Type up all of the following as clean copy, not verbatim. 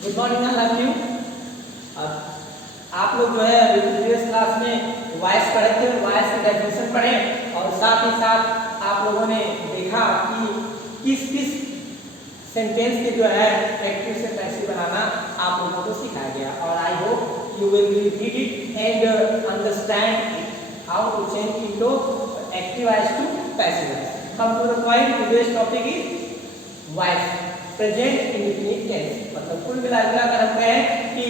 Good morning I love you. आप लोग जो है प्रीवियस क्लास में वॉइस पढ़े थे, वॉइस की डेफिनेशन पढ़े और साथ ही साथ आप लोगों ने देखा कि किस किस सेंटेंस के जो है एक्टिव से पैसिव बनाना आप लोगों को सिखाया गया और I hope you will read it and understand how to change into active voice to passive voice. Come to the point, today's topic is voice present indefinite tense. मतलब कुल मिलाकर अगर हम कहें कि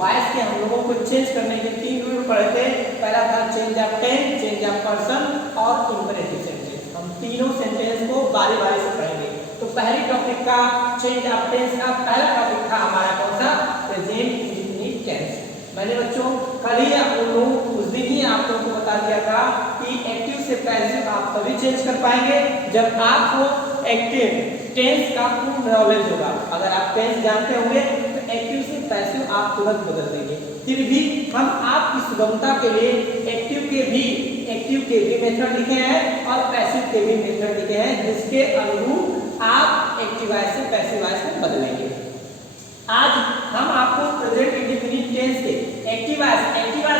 वॉइस के हम लोगों को चेंज करने के 3 रूल पढ़े थे। पहला था change of tense, change of person और इंपरेटिव सेंटेंस। हम तीनों सेंटेंस को बारी बारी से पढ़ेंगे। तो पहली टॉपिक का चेंज ऑफ टेंस का पहला टॉपिक था हमारा कौन सा? Present indefinite tense. मैंने बच्चों कल ही आप लोगों उस दिन ही आप लोगों को बता दिया था कि एक्टिव से पैसिव आप तभी चेंज कर पाएंगे जब आपको एक्टिव टेंस का पूर्ण नॉलेज होगा। अगर आप टेंस जानते होंगे तो एक्टिव से पैसिव आप तुरंत बदल देंगे। फिर भी हम आपकी सुगमता के लिए एक्टिव के भी मेथड लिखे हैं और पैसिव के भी मेथड लिखे हैं, जिसके अनुरूप आप एक्टिव वॉइस से पैसिव वॉइस में बदलेंगे। आज हम आपको प्रेजेंट इंडेफिनिट टेंस के एक्टिव वॉइस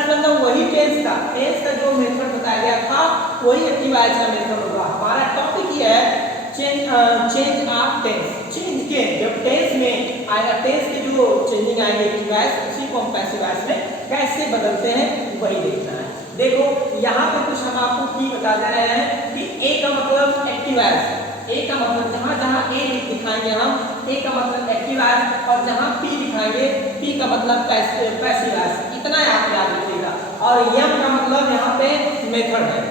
मतलब वही टेंस का जो मेथड बताया गया था वही एक्टिव वॉइस का मेथड होगा। हमारा टॉपिक ये है चेंज ऑफ टेंस। चेंज के जब टेंस में आएगा, टेंस के जो चेंजिंग आएंगे एक्टिव वॉइस, उसी को हम पैसिव वॉइस में कैसे बदलते हैं वही देखना है। देखो यहाँ पे कुछ हम आपको की बता दे रहे हैं कि ए का मतलब एक्टिव वॉइस, ए का मतलब जहाँ जहाँ ए दिखाएंगे हम ए का मतलब एक्टिव वॉइस और जहाँ पी दिखाएंगे पी का मतलब पैसिव वॉइस। इतना आप याद रखिएगा। और एम का मतलब यहाँ पे मेथड है।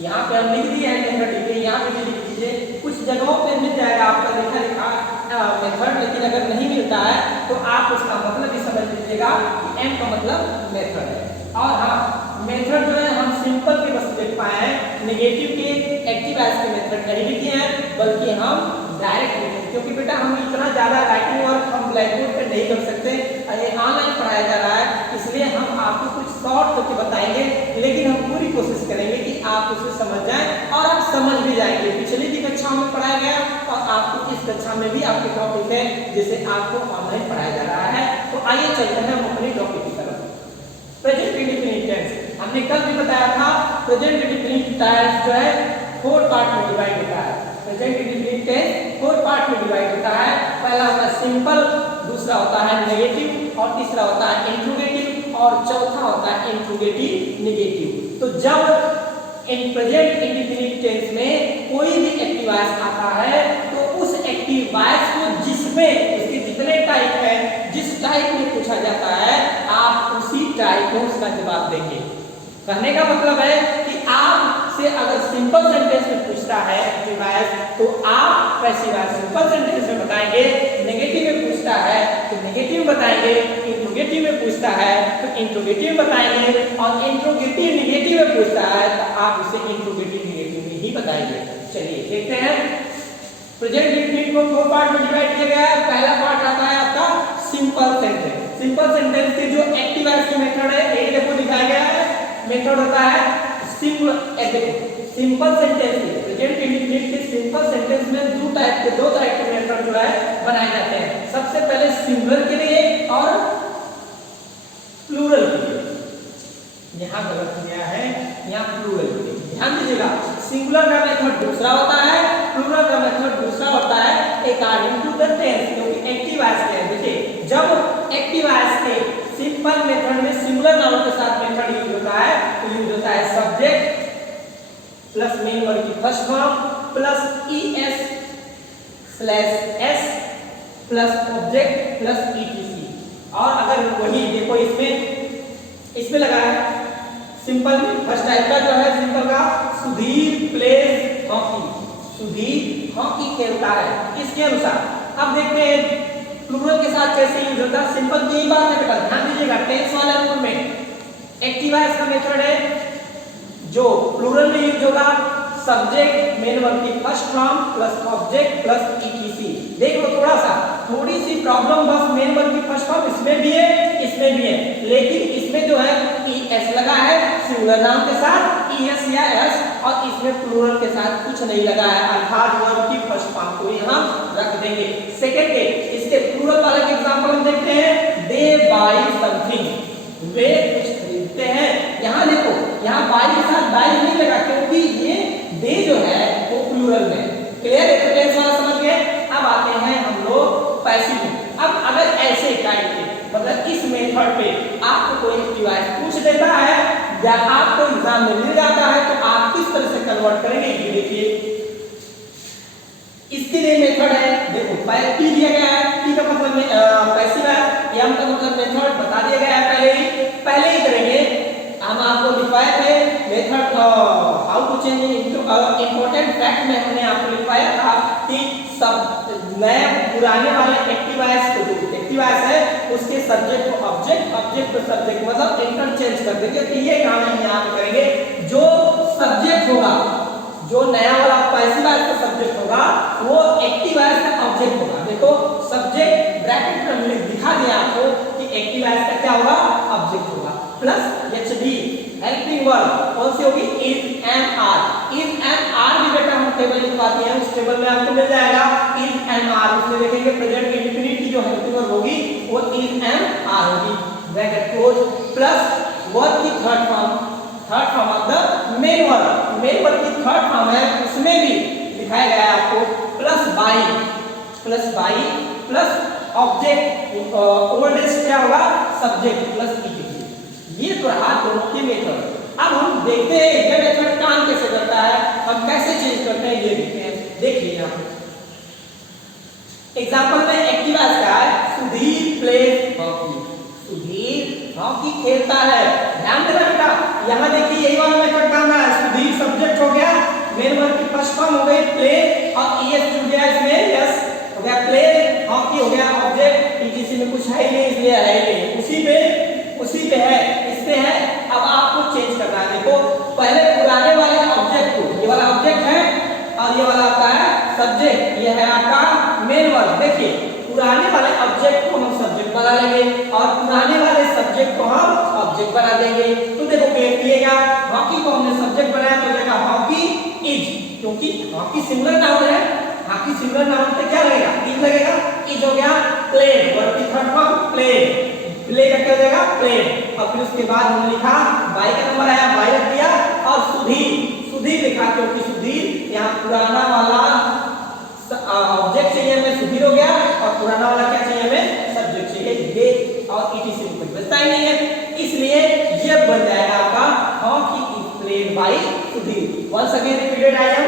यहाँ पे हम लिख दिए हैं मेथड, लिखिए यहाँ पे लिख दीजिए। कुछ जगहों पे मिल जाएगा आपका लिखा मेथड, लेकिन अगर नहीं मिलता है तो आप उसका मतलब भी समझ लीजिएगा कि एम का मतलब मेथड है। और हाँ, मेथड जो है हम सिंपल के बस देख पाए हैं, नेगेटिव के एक्टिव वॉइस के मेथड नहीं लिखे हैं, बल्कि हम डायरेक्ट लिखे, क्योंकि बेटा हम इतना ज़्यादा राइटिंग वर्क हम ब्लैक बोर्ड पे नहीं कर सकते। ये ऑनलाइन पढ़ाया जा रहा है, इसलिए हम आपको कुछ शॉर्ट करके बताएंगे, लेकिन हम पूरी कोशिश करेंगे कि आप उसे समझ जाएं और आप समझ भी जाएंगे। पिछली की कक्षा में पढ़ाया गया और आपको इस कक्षा में भी आपके टॉपिक है जिसे आपको ऑनलाइन पढ़ाया जा रहा है। तो आइए चलते हैं हम अपने टॉपिक की तरफ। प्रेजेंट इंडेफिनिट टेंस हमने कल भी बताया था। प्रेजेंट इंडेफिनिट टेंस जो है 4 पार्ट में डिवाइड होता है। प्रेजेंट इंडेफिनिट टेंस 4 पार्ट में डिवाइड होता है। पहला होता है सिंपल, दूसरा होता है नेगेटिव और तीसरा होता है इंट्रोगेटिव और चौथा होता है इंट्रोगेटिव नेगेटिव। तो जब इन प्रेजेंट इंडेफिनिट टेंस में कोई भी एक्टिव वॉइस आता है तो उस एक्टिव वॉइस को जिसमें इसके जितने टाइप है, जिस टाइप में पूछा जाता है आप उसी टाइप में उसका जवाब देंगे। कहने का मतलब है कि आपसे अगर सिंपल सेंटेंस में पूछता है एक्टिव वॉइस तो आप पैसिव वॉइस सिंपल सेंटेंस में बताएंगे, नेगेटिव में पूछता है तो नेगेटिव बताएंगे, इंट्रोगेटिव में पूछता है तो इंट्रोगेटिव बताएंगे और इंट्रोगेटिव नेगेटिव में पूछता है तो आप उसे इंट्रोगेटिव नेगेटिव में ही बताएंगे। चलिए देखते हैं। प्रेजेंट इंडेफिनिट को 4 पार्ट में डिवाइड किया गया है। पहला पार्ट आता है आपका सिंपल सेंटेंस। सिंपल सेंटेंस के जो एक्टिव वॉइस की मेथड है ये देखो दिखाया गया है। मेथड होता है सिंपल सेंटेंस के प्रेजेंट इंडेफिनिट के सिंपल सेंटेंस में दो टाइप के मेथड जो है बनाए जाते हैं। सबसे पहले सिंगुलर के लिए और प्लूरल के लिए। यहाँ गलत गया है, यहाँ प्लूरल के लिए ध्यान दीजिएगा। सिंगुलर का मेथड दूसरा होता है, प्लूरल का मेथड दूसरा होता है अकॉर्डिंग टू द टेंस। क्योंकि एक्टिव वॉइस के देखिए जब एक्टिव वॉइस के सिंपल मेथड में सिंगुलर नाउन के साथ मेथड यूज होता है तो यूज होता है सब्जेक्ट प्लस मेन वर्ब की first form plus ES slash S plus object plus etc. और अगर वही देखो इसमें लगा है सिंपल में फर्स्ट टाइप का जो है सिंपल का Sudhir pledge hockey, Sudhir hockey खेलता है, इसके अनुसार। अब देखते हैं प्लूरल के साथ कैसे यूज होता है। सिंपल की ही बात है बेटा, ध्यान दीजिएगा। टेंस वाले रूल में एक्टिव वॉइस का मेथड है जो प्लूरल में यूज होगा सब्जेक्ट मेन वर्ब की first form plus object plus etc. देखो थोड़ी सी प्रॉब्लम बस मेन वर्ब की फर्स्ट फॉर्म इसमें भी है इसमें भी है, लेकिन इसमें जो है ईएस लगा है सिंगुलर नाउन के साथ ईएस या एस, और इसमें प्लूरल के साथ कुछ नहीं लगा है अर्थात वर्ब की फर्स्ट फॉर्म को यहाँ रख देंगे। सेकंड के इसके प्लूरल वाले के एग्जांपल हम देखते बाई के साथ बाई नहीं लगा क्योंकि ये दे जो है वो प्लूरल में। क्लियर है? तो टेंस वाला समझ गए। अब आते हैं हम लोग पैसिव में। अब अगर ऐसे टाइप के मतलब इस मेथड पे आपको कोई डिवाइस पूछ देता है या आपको एग्जाम में मिल जाता है तो आप किस तरह से कन्वर्ट करेंगे ये देखिए। इसके लिए मेथड है, देखो पी दिया गया है, पी का मतलब पैसिव है, एम का मतलब मेथड बता दिया गया है पहले ही करेंगे। हम आपको लिखवाए थे method how to change into important fact में हमने आपको लिखवाया था कि सब नए पुराने वाले एक्टिव वॉइस को जो एक्टिव वॉइस है उसके सब्जेक्ट को ऑब्जेक्ट, ऑब्जेक्ट को सब्जेक्ट मतलब इंटरचेंज कर देंगे। तो ये काम हम यहाँ पे करेंगे। जो सब्जेक्ट होगा, जो नया वाला पैसिव वॉइस का सब्जेक्ट होगा वो एक्टिव वॉइस का ऑब्जेक्ट होगा। देखो सब्जेक्ट ब्रैकेट में हमने दिखा दिया आपको कि एक्टिव वॉइस का क्या होगा, ऑब्जेक्ट होगा। प्लस एचडी हेल्पिंग वर्ब कौन सी होगी, is and are. Is and are भी बेटा हम टेबल लिखवा दिए हैं, उस टेबल में आपको मिल जाएगा इज एंड आर। उसमें देखेंगे प्रेजेंट इंडेफिनिट की जो हेल्पिंग वर्ब होगी वो इज एंड आर होगी। ब्रैकेट क्लोज प्लस वर्ब की third form of the main verb. Main verb की थर्ड फॉर्म है उसमें भी दिखाया गया है आपको plus by plus object oldest क्या होगा, सब्जेक्ट प्लस ईटीसी। ये तो रहा दोनों के मेथड। अब हम देखते हैं ये मेथड काम कैसे करता है, हम कैसे चेंज करते हैं ये देखते हैं। देखिए यहाँ पे एग्जांपल में एक्टिव वॉइस का है Sudhir pledge hockey. Sudhir hockey खेलता है। ध्यान देना बेटा, यहाँ देखिए यही वाला मेथड काम है। सुधीर सब्जेक्ट हो गया, मेन वर्ब की फर्स्ट फॉर्म हो गई प्ले और ईएस जुड़ गया इसमें, यस हो गया प्ले, हॉकी हो गया ऑब्जेक्ट, ईटीसी में कुछ है ही नहीं इसलिए है ही नहीं, उसी पे है, इस पे है। अब आपको चेंज करना है। देखो पहले पुराने वाले ऑब्जेक्ट को, ये वाला ऑब्जेक्ट है और ये वाला आपका है सब्जेक्ट, ये है आपका मेन वर्ब। देखिए पुराने वाले ऑब्जेक्ट को हम सब्जेक्ट बना लेंगे और पुराने वाले सब्जेक्ट को हम ऑब्जेक्ट बना देंगे। तो देखो किएगा, हॉकी को हमने सब्जेक्ट बनाया तो देखा हॉकी इज, क्योंकि हॉकी सिंगुलर नाउन है, हॉकी सिंगुलर नाउन पे क्या लगेगा, इज लगेगा। इज हो गया प्लेन, वर्ब की थर्ड फॉर्म प्लेन, प्ले का क्या हो जाएगा प्लेन। और फिर उसके बाद हमने लिखा बाई का नंबर आया, बाई रख दिया और सुधीर लिखा क्योंकि सुधीर यहाँ पुराना वाला ऑब्जेक्ट चाहिए हमें, सुधीर हो गया और पुराना वाला क्या चाहिए हमें, सब्जेक्ट चाहिए, ये और ईटीसी में कोई बचता ही नहीं है, इसलिए ये बन जाएगा आपका hockey is played by Sudhir. Once again repeated I am.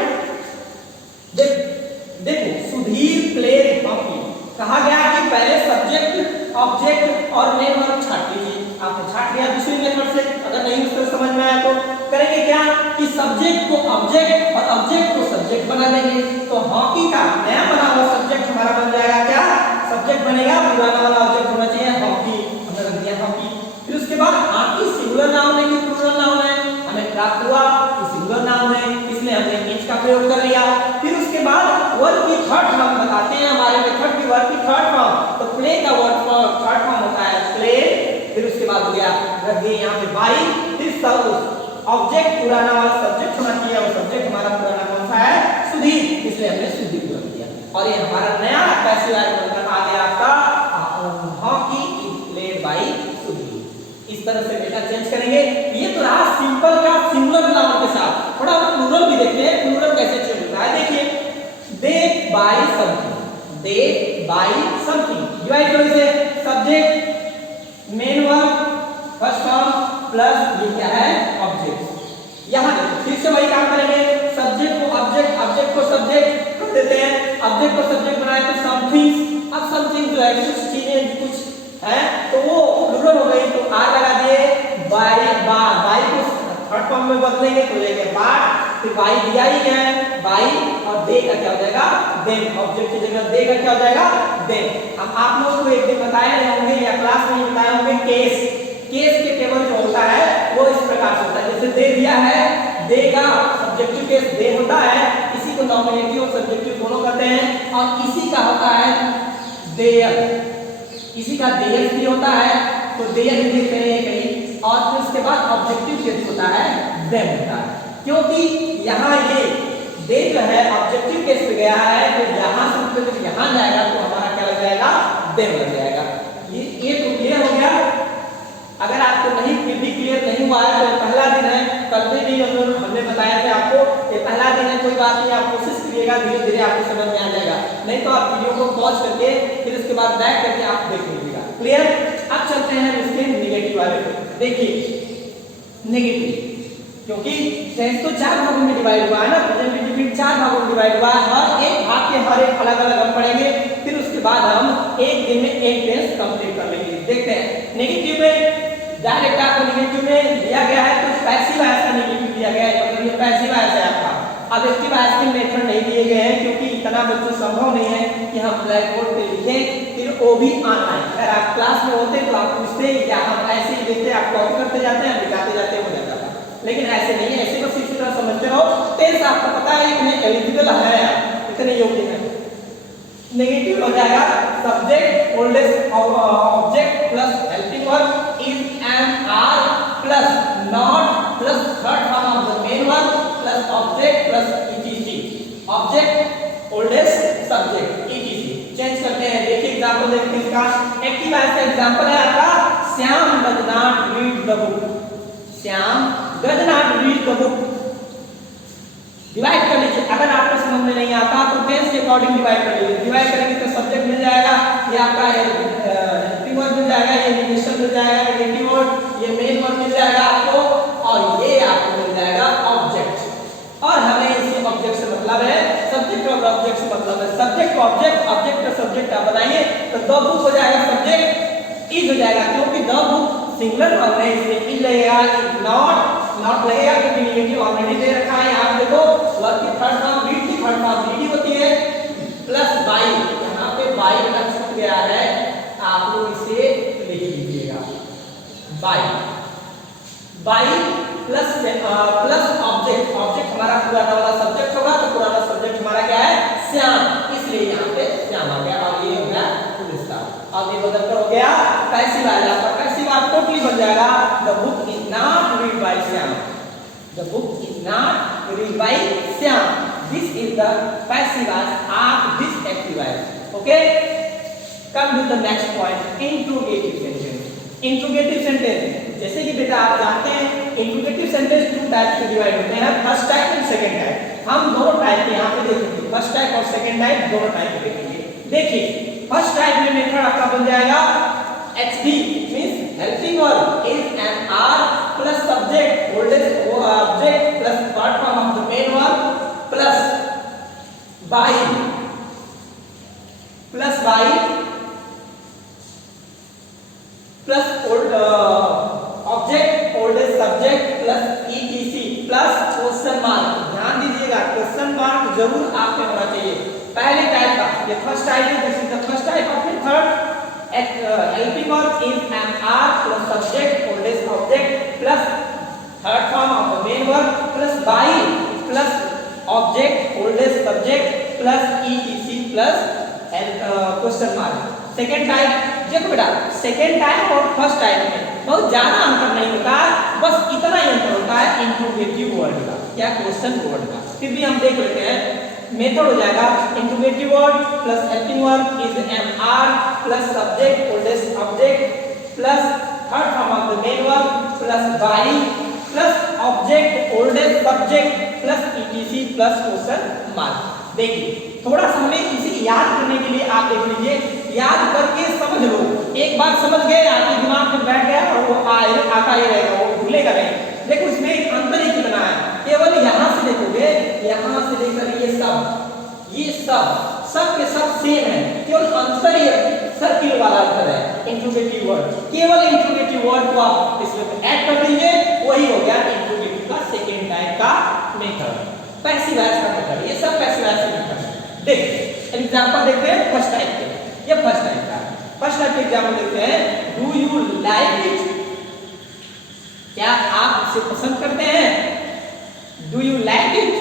देखो सुधीर प्लेड हॉकी, कहा गया कि पहले सब्जेक्ट ऑब्जेक्ट और मेन वर्ब छाट लीजिए। आपने छाट लिया दूसरी मेथड से, अगर नहीं उस तरह समझ में आया तो करेंगे क्या कि सब्जेक्ट को ऑब्जेक्ट और ऑब्जेक्ट को सब्जेक्ट बना देंगे। तो हॉकी का नया बना हुआ सब्जेक्ट हमारा बन जाएगा क्या, सब्जेक्ट बनेगा, पुराना वाला ऑब्जेक्ट होना चाहिए हॉकी, हमने रख दिया हॉकी। फिर उसके बाद हॉकी सिंगुलर नाउन है कि प्लूरल नाउन है, हमें प्राप्त हुआ कि सिंगुलर नाउन है, इसलिए हमने इज का प्रयोग कर लिया। फिर उसके बाद वर्ब की थर्ड फॉर्म बताते हैं हमारे मेथड की, वर्ब की थर्ड फॉर्म, तो प्ले का वर्ब थर्ड फॉर्म होता है प्ले। फिर उसके बाद हो गया रख दिए यहाँ पे बाई, फिर सब ऑब्जेक्ट पुराना वाला सब्जेक्ट होना चाहिए, और सब्जेक्ट हमारा पुराना कौन सा है, सुधीर, इसलिए हमने सुधीर को रख दिया। और ये हमारा नया पैसिव आर्टिकल बनकर आ गया आपका hockey is played by Sudhir. इस तरह से बेटा चेंज करेंगे। ये तो रहा सिंपल का सिंगुलर नाउन के साथ। थोड़ा प्लूरल भी देखते हैं, प्लूरल कैसे चेंज होता है। देखिए दे बाय समथिंग, दे बाय समथिंग, डिवाइड करो इसे, subject main verb first form plus ये क्या है ऑब्जेक्ट। यहां देखो फिर से वही काम करेंगे, सब्जेक्ट को ऑब्जेक्ट, ऑब्जेक्ट को सब्जेक्ट कर देते हैं, ऑब्जेक्ट को सब्जेक्ट बनाए तो समथिंग। अब समथिंग जो है कुछ चीजें कुछ है तो वो प्लूरल हो गई, तो आर लगा दिए, बाय बाय को थर्ड फॉर्म में बदलेंगे तो लेंगे बाय, फिर बाय दिया ही है बाय, और दे का क्या हो जाएगा देम, ऑब्जेक्ट की जगह दे का क्या हो जाएगा देम। हम आप लोगों को एक दिन बताए नहीं होंगे या क्लास में बताए होंगे केस के टेबल जो होता है वो इस प्रकार से होता है। जैसे दे दिया है, दे का सब्जेक्टिव केस दे होता है, इसी को नॉमिनेटिव और सब्जेक्टिव दोनों कहते हैं, और इसी का होता है देयर, इसी का देयर भी होता है, तो देयर भी देखते हैं कहीं। और फिर उसके बाद ऑब्जेक्टिव केस होता है देम होता है, क्योंकि यहाँ ये दे जो है ऑब्जेक्टिव केस पे गया है, तो यहाँ से जब यहाँ जाएगा तो हमारा क्या लग जाएगा देम लग जाएगा। ये तो क्लियर हो गया। अगर आपको नहीं फिर भी क्लियर नहीं हुआ है तो पहला दिन है, कल भी नहीं हमने बताया था आपको, ये पहला दिन है, कोई बात नहीं, आप कोशिश करिएगा, धीरे धीरे आपको समझ में आ जाएगा। नहीं तो आप वीडियो को पॉज करके फिर उसके बाद बैक करके आप देख लीजिएगा। क्लियर? अब चलते हैं इसके नेगेटिव वाले पे। देखिए नेगेटिव, क्योंकि टेंस तो 4 भागों में डिवाइड हुआ है ना, प्रेजेंट भी 4 भागों में डिवाइड हुआ है, हर एक भाग के हर एक अलग अलग हम पढ़ेंगे, फिर उसके बाद हम एक दिन में एक टेंस कंप्लीट कर लेंगे। देखते हैं नेगेटिव में, डायरेक्ट आपको नेगेटिव में दिया गया है तो पैसिव वॉइस का नेगेटिव दिया गया है, मतलब ये पैसिव वॉइस है आपका। अब एक्टिव वॉइस के मेथड नहीं दिए गए हैं क्योंकि इतना बच्चों संभव नहीं है कि हम ब्लैक बोर्ड पे लिखें, फिर वो भी ऑनलाइन। अगर आप क्लास में होते तो आप पूछते या हम ऐसे ही देखते, आप कॉपी करते जाते हैं, दिखाते जाते हो जाता था, लेकिन ऐसे नहीं है, ऐसे बस इसी तरह समझते रहो। टेंस आपको पता है इतने एलिजिबल है, इतने योग्य है। नेगेटिव हो जाएगा subject oldest object plus helping verb is am are plus not plus third form of the main verb plus object plus etc. Object oldest subject etc change करते हैं। देखिए एग्जांपल देखते हैं इसका। एक्टिव वॉइस का example है आपका Shyam does not read the book. Shyam does not read the book. Divide कर लीजिए, अगर आपको समझ में नहीं आता तो टेंस के अकॉर्डिंग डिवाइड कर लीजिए। डिवाइड करेंगे तो सब्जेक्ट मिल जाएगा, ये आपका हेल्पिंग वर्ब मिल जाएगा, ये रिलेशन मिल जाएगा, नेगेटिव वर्ब, ये मेन वर्ब मिल जाएगा आपको, और ये आपको मिल जाएगा ऑब्जेक्ट। और हमें इसी ऑब्जेक्ट से मतलब है, सब्जेक्ट और ऑब्जेक्ट से मतलब है सब्जेक्ट को ऑब्जेक्ट, ऑब्जेक्ट का सब्जेक्ट आप बनाइए तो द बुक हो जाएगा सब्जेक्ट, इज हो जाएगा, क्योंकि द बुक सिंगुलर वर्ब है इसलिए इज लगेगा, नॉट लगेगा क्योंकि नेगेटिव ऑलरेडी दे रखा है। यहाँ देखो वर्ब की थर्ड फॉर्म रीड की थर्ड फॉर्म रीडी होती है, प्लस बाई, यहाँ पे बाई का छूट गया है, आप लोग इसे लिख लीजिएगा by. By plus plus object, object हमारा पुराना वाला सब्जेक्ट होगा तो पुराना सब्जेक्ट हमारा क्या है श्याम, इसलिए यहाँ पे श्याम आ गया, और ये हो गया फुल स्टॉप। अब ये बदलकर हो गया पैसिव आ जाएगा, पैसिव आप टोटली बन जाएगा the book is not read by Shyam. The book is not read by Shyam. This is the passive voice of this active voice. Okay? Come to the next point. Interrogative sentence. Interrogative sentence. जैसे कि बेटा आप जानते हैं interrogative sentence 2 type से divide होते हैं, first type और सेकंड टाइप। हम दोनों टाइप के यहाँ पे देखेंगे, फर्स्ट टाइप और सेकंड टाइप दोनों टाइप के देखेंगे। देखिए फर्स्ट टाइप में मेथड आपका बन जाएगा HD means helping verb is an R plus subject oldest object plus third form of the main verb plus by plus old object oldest subject plus etc plus question mark। ध्यान दीजिएगा question mark जरूर आपके होना चाहिए पहले type का। ये first type है, this is the first type of method. helping verb is an R plus subject oldest object plus third form of the main verb plus by plus object oldest subject plus etc plus question mark। Second type देखो बेटा, second type और first type में बहुत ज्यादा अंतर नहीं होता है, बस इतना ही अंतर होता है इंट्रोगेटिव वर्ड का, क्या क्वेश्चन वर्ड का। फिर भी हम देख लेते हैं मेथड हो जाएगा interrogative word plus helping verb is am are plus subject oldest object plus third form of the main verb plus by plus object oldest subject plus etc plus question mark. देखिए थोड़ा सा हमें इसे याद करने के लिए आप देख लीजिए, याद करके समझ लो, एक बार समझ गए आपके दिमाग में बैठ गया और वो आता ही रहेगा, वो भूलेगा नहीं। देखो इसमें एक अंतर ही कितना है, केवल यहाँ से देखोगे, यहाँ से लेकर ये सब के सब सेम है, केवल अंतर ही सर्किल वाला अंतर है इंट्रोगेटिव वर्ड। केवल इंट्रोगेटिव वर्ड को आप इसमें ऐड कर दीजिए, वही हो गया इंट्रोगेटिव का सेकेंड टाइप का मेथड, पैसिव वॉइस का मेथड। ये सब पैसिव वॉइस का मेथड है। देखिए एग्जांपल देखते हैं फर्स्ट टाइप के, ये फर्स्ट टाइप का फर्स्ट टाइप के एग्जांपल देखते हैं। डू यू लाइक इट, क्या आप इसे पसंद करते हैं? Do you like it.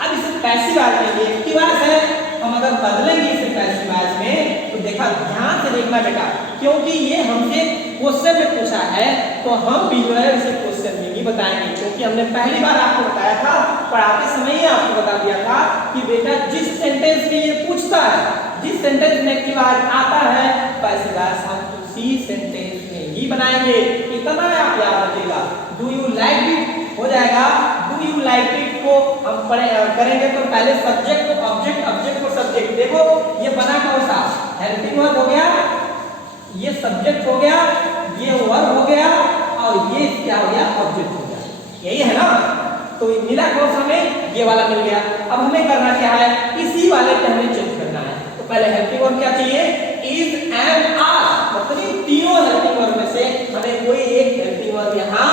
अब इसे पैसिव वॉइस में, ये एक्टिव वॉइस है, हम अगर बदलेंगे इसे पैसिव वॉइस में तो देखा, ध्यान से देखना बेटा, क्योंकि ये हमसे क्वेश्चन में पूछा है तो हम भी जो है इसे क्वेश्चन में भी बताएंगे, क्योंकि हमने पहली बार आपको बताया था, पढ़ाते समय ही आपको बता दिया था कि बेटा जिस सेंटेंस में ये पूछता है, जिस सेंटेंस में एक्टिव वॉइस आता है पैसिव वॉइस हम उसी सेंटेंस में ही बनाएंगे। इतना आप याद रखिएगा। डू यू लाइक इट हो जाएगा। डू यू लाइक इट को हम करेंगे तो पहले सब्जेक्ट को ऑब्जेक्ट, ऑब्जेक्ट को सब्जेक्ट। देखो ये बना कौन सा, हेल्पिंग वर्ब हो गया, ये सब्जेक्ट हो गया, ये वर्ब हो गया और ये क्या हो गया, ऑब्जेक्ट हो गया। यही है ना। तो मिला कौन सा हमें, ये वाला मिल गया। अब हमें करना क्या है, इसी वाले पे हमें चेंज करना है। तो पहले हेल्पिंग वर्ब क्या चाहिए, इज एंड आर, मतलब इन तीनों हेल्पिंग वर्ब में से हमें कोई एक हेल्पिंग वर्ब यहाँ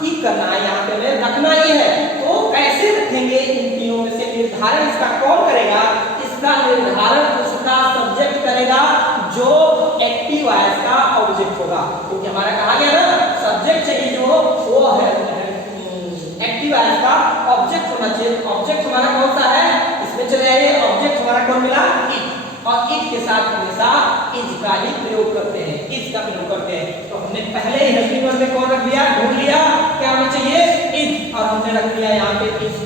की करना है, यहाँ पे हमें रखना ही है। तो कैसे रखेंगे, इन तीनों में से निर्धारण इसका कौन करेगा, इसका निर्धारण उसका सब्जेक्ट करेगा जो एक्टिव वॉइस का ऑब्जेक्ट होगा। क्योंकि हमारा कहा गया ना सब्जेक्ट चाहिए जो वो है एक्टिव वॉइस का ऑब्जेक्ट होना चाहिए। ऑब्जेक्ट हमारा कौन सा है, इसमें चले आइए। ऑब्जेक्ट हमारा कौन मिला, इट, और इट के साथ हमेशा इज का ही प्रयोग करते हैं, इज का प्रयोग करते हैं। तो हमने पहले ही हेल्पिंग वर्ब में कौन रख लिया, ढूंढ लिया क्या हमें चाहिए, इज, और हमने रख लिया यहाँ पे इज।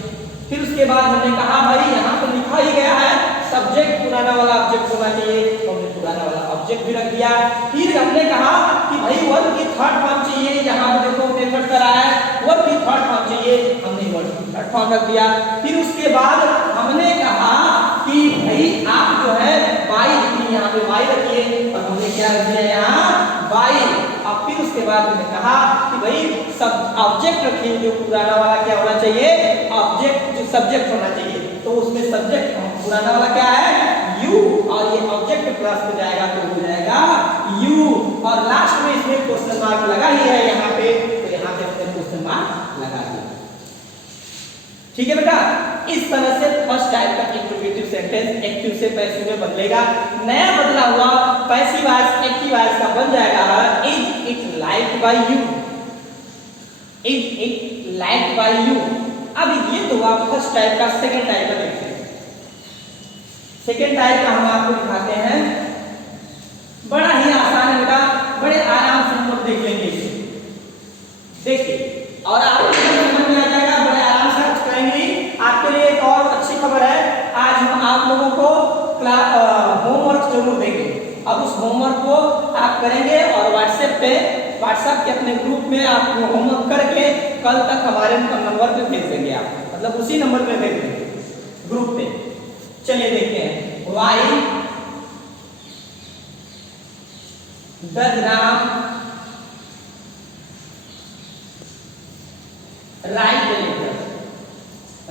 फिर उसके बाद हमने कहा भाई यहाँ पे लिखा ही गया है सब्जेक्ट पुराना वाला ऑब्जेक्ट होना चाहिए, तो हमने पुराना वाला ऑब्जेक्ट भी रख दिया। फिर हमने कहा कि भाई वर्ब की थर्ड फॉर्म चाहिए, यहाँ पे देखो मेथड करा है, वर्ब की थर्ड फॉर्म चाहिए, हमने वर्ब की थर्ड फॉर्म रख दिया। फिर उसके बाद हमने कहा कि भाई आप जो है बाई लिखिए, यहाँ पे बाई रखिए, और हमने क्या रख दिया यहाँ बाई। और फिर उसके बाद हमने कहा कि भाई सब ऑब्जेक्ट रखिए जो पुराना वाला क्या होना चाहिए, ऑब्जेक्ट जो सब्जेक्ट होना चाहिए। तो उसमें सब्जेक्ट पुराना वाला क्या है, यू, और ये ऑब्जेक्ट प्लस में जाएगा तो हो जाएगा यू, और लास्ट में इसमें क्वेश्चन मार्क लगा ही है यहाँ पे, तो यहाँ पे हमने क्वेश्चन मार्क लगा दिया। ठीक है बेटा, इस तरह से फर्स्ट टाइप का इंट्रोगेटिव सेंटेंस एक्टिव से पैसिव में बदलेगा। नया बदला हुआ पैसिव वॉइस एक्टिव वॉइस का बन जाएगा is it like by you, is it like by you. अब ये तो हुआ फर्स्ट टाइप का। सेकंड टाइप का देखते हैं। सेकंड टाइप का हम आपको दिखाते हैं, बड़ा ही आसान है बेटा, बड़े आराम से हम लोग देख लेंगे इसे, देखिए, और आपको समझ में आ जाएगा, बड़े आराम से आज करेंगे। आपके लिए एक और अच्छी खबर है, आज हम आप लोगों को होमवर्क जरूर देंगे। अब उस होमवर्क को आप करेंगे और व्हाट्सएप के अपने ग्रुप में आप होमवर्क करके कल तक हमारे नंबर पे भेज देंगे आप, मतलब उसी नंबर पे भेज देंगे ग्रुप पे। चलिए देखते हैं, why does Ram write letter,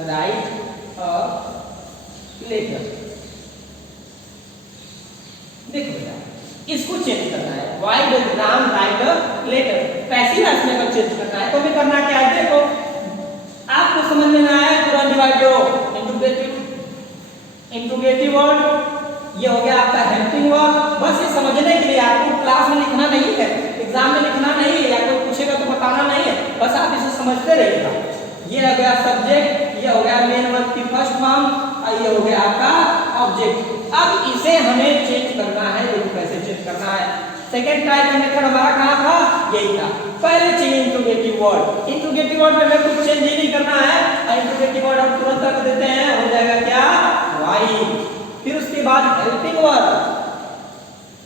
write a letter. देखो बेटा इसको चेंज करना है, why does Ram write a letter, passive voice में चेंज करना है। तो हमें करना क्या है, देखो आपको समझ में ना आया तुरंत डिवाइड करो, इंट्रोगेटिव वर्ड, ये हो गया आपका हेल्पिंग वर्ड। बस ये समझने के लिए आपको क्लास में लिखना नहीं है, एग्जाम में लिखना नहीं है, या कोई पूछेगा तो बताना नहीं है, बस आप इसे समझते रहिएगा। ये हो गया सब्जेक्ट, ये हो गया मेन वर्ब की फर्स्ट फॉर्म, और ये हो गया आपका ऑब्जेक्ट। अब इसे हमें चेंज करना है, देखो कैसे चेंज करना है। सेकंड टाइप का मेथड हमारा कहाँ था, यही था। पहले चाहिए इंट्रोगेटिव वर्ड, इंट्रोगेटिव वर्ड में हमें कुछ चेंज ही नहीं करना है, और इंट्रोगेटिव वर्ड हम तुरंत रख देते हैं, हो जाएगा क्या, वाई। फिर उसके बाद helping word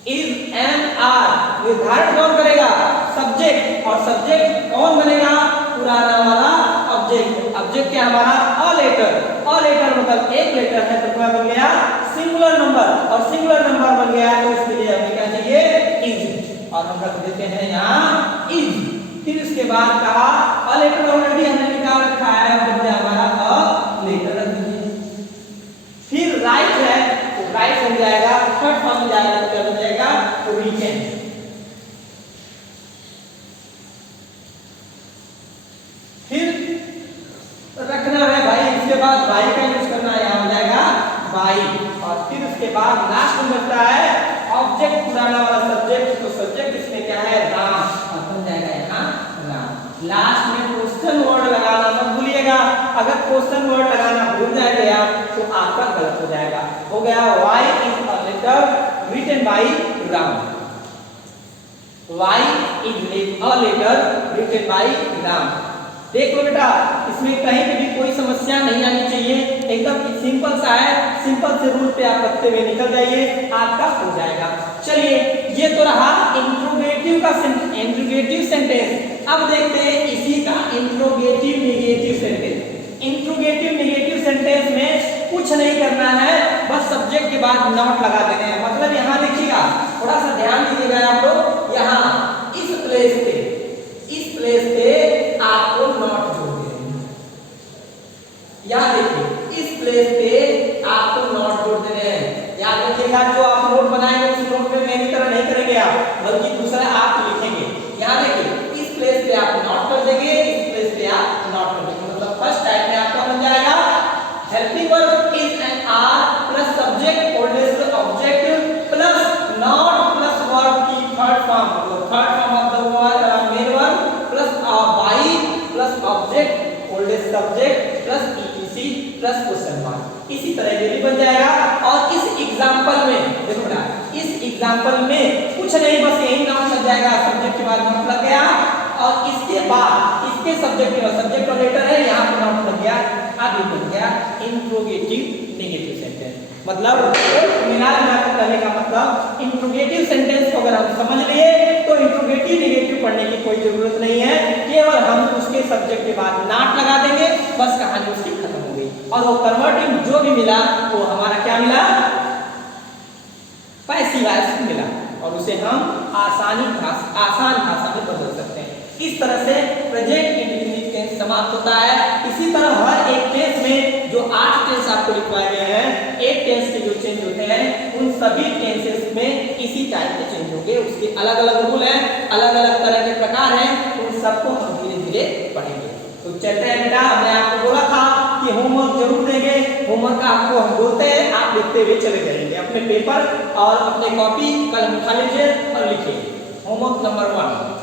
is and are, निर्धारण कौन करेगा, सब्जेक्ट, और सब्जेक्ट कौन बनेगा, पुराना वाला ऑब्जेक्ट। ऑब्जेक्ट क्या हमारा, अ लेटर, अ लेटर मतलब एक लेटर है, तो क्या बन गया, सिंगुलर नंबर, और सिंगुलर नंबर बन गया तो इसके लिए हमें क्या चाहिए, इज, और हम रख देते हैं यहाँ इज। फिर उसके बाद कहा अ लेटर ऑलरेडी हमने निकाल रखा है, बन गया हमारा अ लेटर रख दीजिए। फिर राइट है तो राइट बन जाएगा, थर्ड फॉर्म में जाएगा तो क्या बन जाएगा, तो रीटेन। फिर रखना है भाई, इसके बाद भाई का यूज करना है, यहाँ हो जाएगा भाई। और फिर उसके बाद लास्ट में बचता है ऑब्जेक्ट पुराना वाला सब्जेक्ट, तो सब्जेक्ट इसमें क्या है, राम, और बन जाएगा यहाँ राम। लास्ट में क्वेश्चन वर्ड लगाना मत भूलिएगा, अगर क्वेश्चन वर्ड लगाना भूल जाएंगे आप तो आपका गलत हो जाएगा। हो गया why is a letter written by Ram, why is a letter written by Ram. देख लो बेटा, इसमें कहीं पे भी कोई समस्या नहीं आनी चाहिए, एकदम सिंपल सा है, सिंपल से रूल पे आप रखते हुए निकल जाइए, आपका हो जाएगा। चलिए ये तो रहा इंट्रोगेटिव इंट्रोगेटिव सेंटेंस। अब देखते हैं इसी का interrogative negative sentence. Interrogative negative sentence में कुछ नहीं करना है, बस सब्जेक्ट के बाद नॉट लगा देने हैं। मतलब यहाँ देखिएगा, थोड़ा सा ध्यान दीजिएगा आप लोग, यहाँ इस प्लेस पे आपको नॉट जोड़ देना है। यहाँ देखिए इस प्लेस पे आपको नॉट जोड़ देने हैं। याद रखिएगा, जो आप नोट बनाएंगे उस नोट में मेरी तरह नहीं करेंगे आप, बल्कि दूसरा आप लिखेंगे। यहाँ देखिए इस प्लेस पे आप नॉट कर देंगे, इस प्लेस पे आप नॉट कर देंगे। मतलब फर्स्ट टाइप में आपका बन जाएगा helping verb is and are plus subject oldest object plus not plus verb की थर्ड फॉर्म, मतलब third form of the main verb plus by plus object oldest subject plus etc plus question mark. इसी तरह ये भी बन जाएगा। और इस एग्जांपल में देखो ना, इस एग्जांपल में कुछ नहीं, बस यही नाउन लग जाएगा, सब्जेक्ट के बाद नाउन लग गया, और इसके बाद इसके सब्जेक्ट के बाद सब्जेक्ट और लेटर है, यहाँ पे नाउन लग गया। अब ये बन गया इंट्रोगेटिव नेगेटिव सेंटेंस। मतलब मिला कर करने का मतलब इंट्रोगेटिव सेंटेंस को अगर हम समझ लिए तो इंट्रोगेटिव नेगेटिव पढ़ने की कोई जरूरत नहीं है, केवल हम उसके सब्जेक्ट के बाद नॉट लगा देंगे, बस कहानी उसकी खत्म हो गई। और वो कन्वर्टिंग जो भी मिला वो हमारा क्या मिला, पैसिव वॉइस मिला, और उसे हम आसान भाषा में बदल सकते हैं। इस तरह से प्रेजेंट इंडेफिनिट टेंस समाप्त होता है। इसी तरह हर एक टेंस में जो 8 टेंस आपको लिखवाए गए हैं, 8 टेंस के जो चेंज होते हैं उन सभी टेंसेस में इसी टाइप के चेंज होंगे। उसके अलग अलग रूल हैं, अलग अलग तरह के प्रकार हैं, उन सबको हम धीरे धीरे पढ़ेंगे। तो चलते हैं बेटा, हमने आपको बोला था कि होमवर्क जरूर देंगे। होमवर्क आपको हम बोलते हैं, आप लिखते हुए चले जाएंगे अपने पेपर और अपने कॉपी कलम उठा लीजिए और लिखिए। Homework number 1,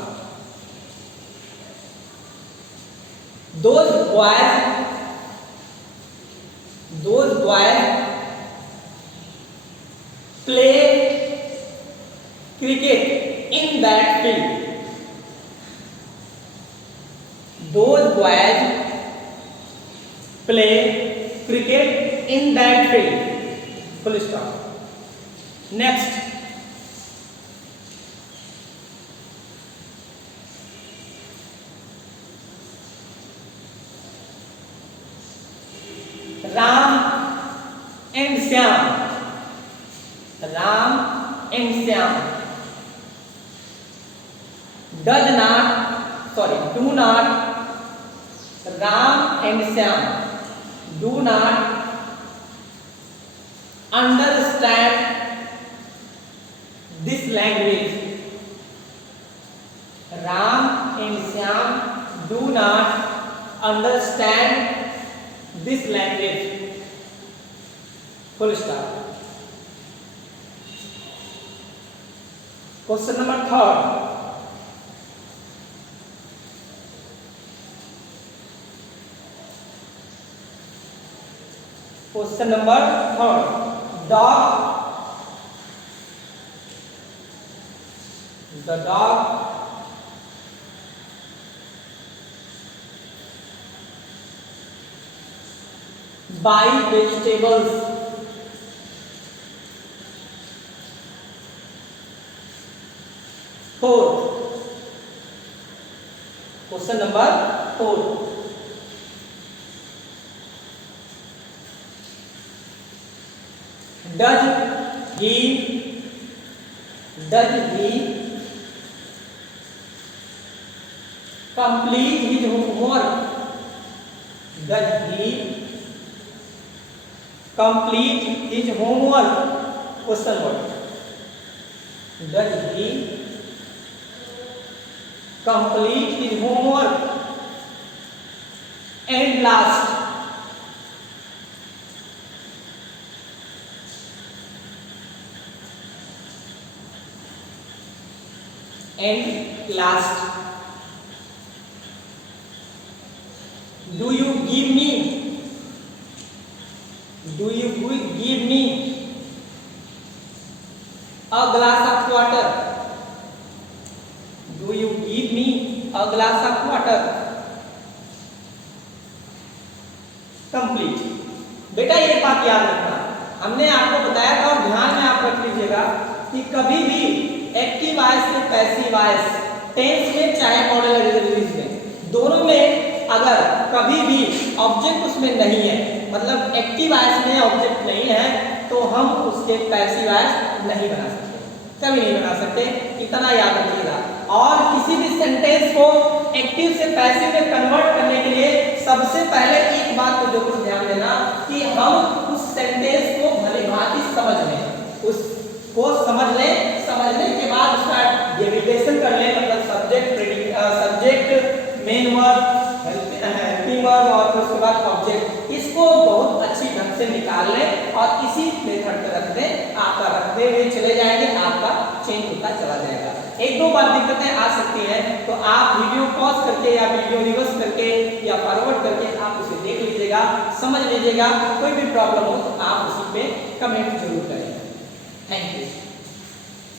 those boys play cricket in that field. Those boys play cricket in that field. Full stop. Next, Ram and Shyam. Ram and Shyam do not. Ram and Shyam do not understand this language. Ram and Shyam do not understand this language. Full stop. Question number 3. Question number 3. The dog buy vegetables. Question number 4. Does he complete his homework? Does he complete his homework? Question word. Does he complete his homework? And last, do you give me a glass of water? Do you give me a glass of water? Complete. बेटा एक बात याद रखना, हमने आपको बताया था और ध्यान में आप रख लीजिएगा कि कभी भी एक्टिव वॉइस से पैसिव वॉइस, टेंस में चाहे मॉडल रिलीज में, दोनों में अगर कभी भी ऑब्जेक्ट उसमें नहीं है, मतलब एक्टिव वॉइस में ऑब्जेक्ट नहीं है, तो हम उसके पैसिव वॉइस नहीं बना सकते, कभी नहीं बना सकते, इतना याद रखिएगा। और किसी भी सेंटेंस को एक्टिव से पैसिव में कन्वर्ट करने के लिए सबसे पहले एक बात को जरूर ध्यान देना कि हम उस सेंटेंस को भली भांति समझ लें, उसको समझ लें, समझने के बाद उसका डेरिवेशन कर लें, मतलब subject main verb helping verb और फिर उसके बाद ऑब्जेक्ट, इसको बहुत अच्छी ढंग से निकाल लें और इसी मेथड पे रख दें, आपका रखते हुए चले जाएंगे, आपका चेंज होता चला जाएगा। एक दो बार दिक्कतें आ सकती हैं तो आप वीडियो पॉज करके या वीडियो रिवर्स करके या फॉरवर्ड करके आप उसे देख लीजिएगा, समझ लीजिएगा, कोई भी प्रॉब्लम हो तो आप उसी पे कमेंट जरूर करें। Thank you.